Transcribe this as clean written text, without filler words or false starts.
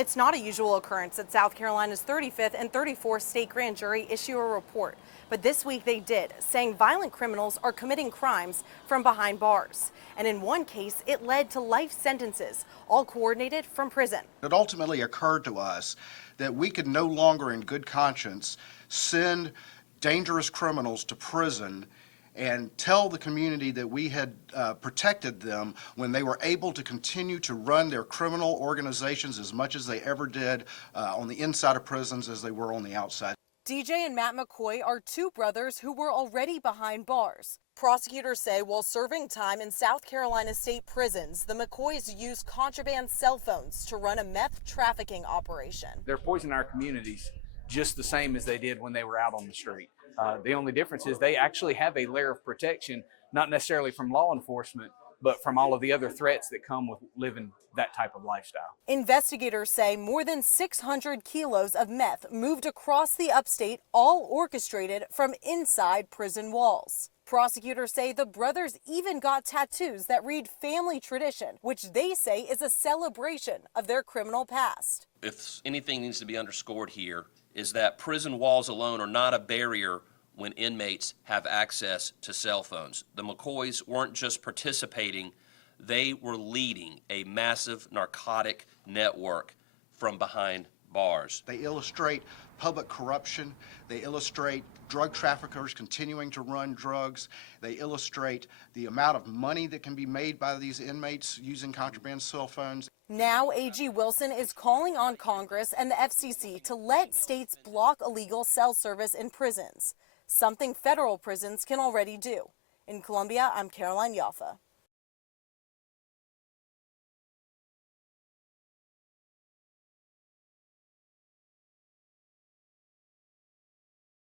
It's not a usual occurrence that South Carolina's 35th and 34th state grand jury issue a report. But this week they did, saying violent criminals are committing crimes from behind bars. And in one case, it led to life sentences, all coordinated from prison. It ultimately occurred to us that we could no longer in good conscience send dangerous criminals to prison and tell the community that we had protected them when they were able to continue to run their criminal organizations as much as they ever did on the inside of prisons as they were on the outside. DJ and Matt McCoy are two brothers who were already behind bars. Prosecutors say while serving time in South Carolina state prisons, the McCoys used contraband cell phones to run a meth trafficking operation. They're poisoning our communities just the same as they did when they were out on the street. The only difference is they actually have a layer of protection, not necessarily from law enforcement, but from all of the other threats that come with living that type of lifestyle. Investigators say more than 600 kilos of meth moved across the upstate, all orchestrated from inside prison walls. Prosecutors say the brothers even got tattoos that read family tradition, which they say is a celebration of their criminal past. If anything needs to be underscored here, is that prison walls alone are not a barrier when inmates have access to cell phones. The McCoys weren't just participating, they were leading a massive narcotic network from behind bars. They illustrate public corruption. They illustrate drug traffickers continuing to run drugs. They illustrate the amount of money that can be made by these inmates using contraband cell phones. Now, AG Wilson is calling on Congress and the FCC to let states block illegal cell service in prisons, something federal prisons can already do. In Columbia, I'm Caroline Yaffa.